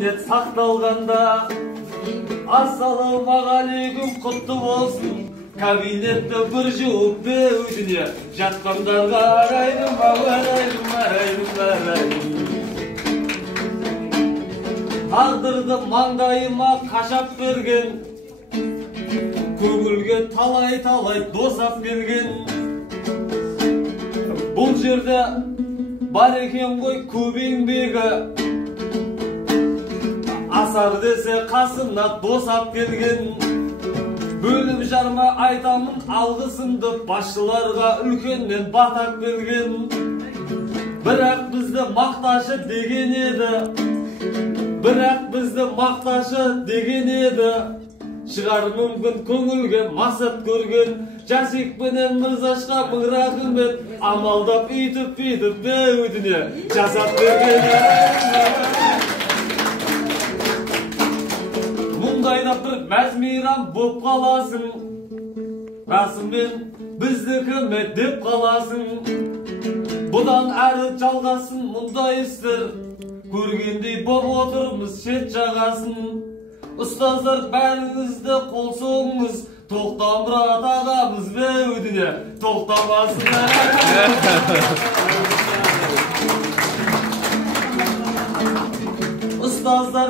kабинет сақталғанда. Ассалаумағалейкум, құтты болсын. Кабинетті бір жуып беудіне, жатқандарға арайдым, арайдым. Тағдырды маңдайыма қашап берген, көңілге талай досап келген. Бұл жерде бар екен ғой көп еңбегі, асар десе қасына досап келген. Бөліп жарма айтамын алғысымды басшыларға, үлкеннен батақ берген. Бірақ бізді мақташы деген еді, шығар мүмкін көңілге масат көрген. Жасикпенен мырзашқа мың рахмет, амалдап үйтіп беудіне жасап берген. Мұндайда бір мәз-мейрам боп қаласың, расымен біздікі ме деп қаласың. Бұдан әрі жалғасын мұндай істер, көргендей боп отырмыз шет жағасын. Ұстаздар бәріңізді қол соғыңыз, Тоқтамұрат ағамыз беудіне тоқтамасын. Ұстаздар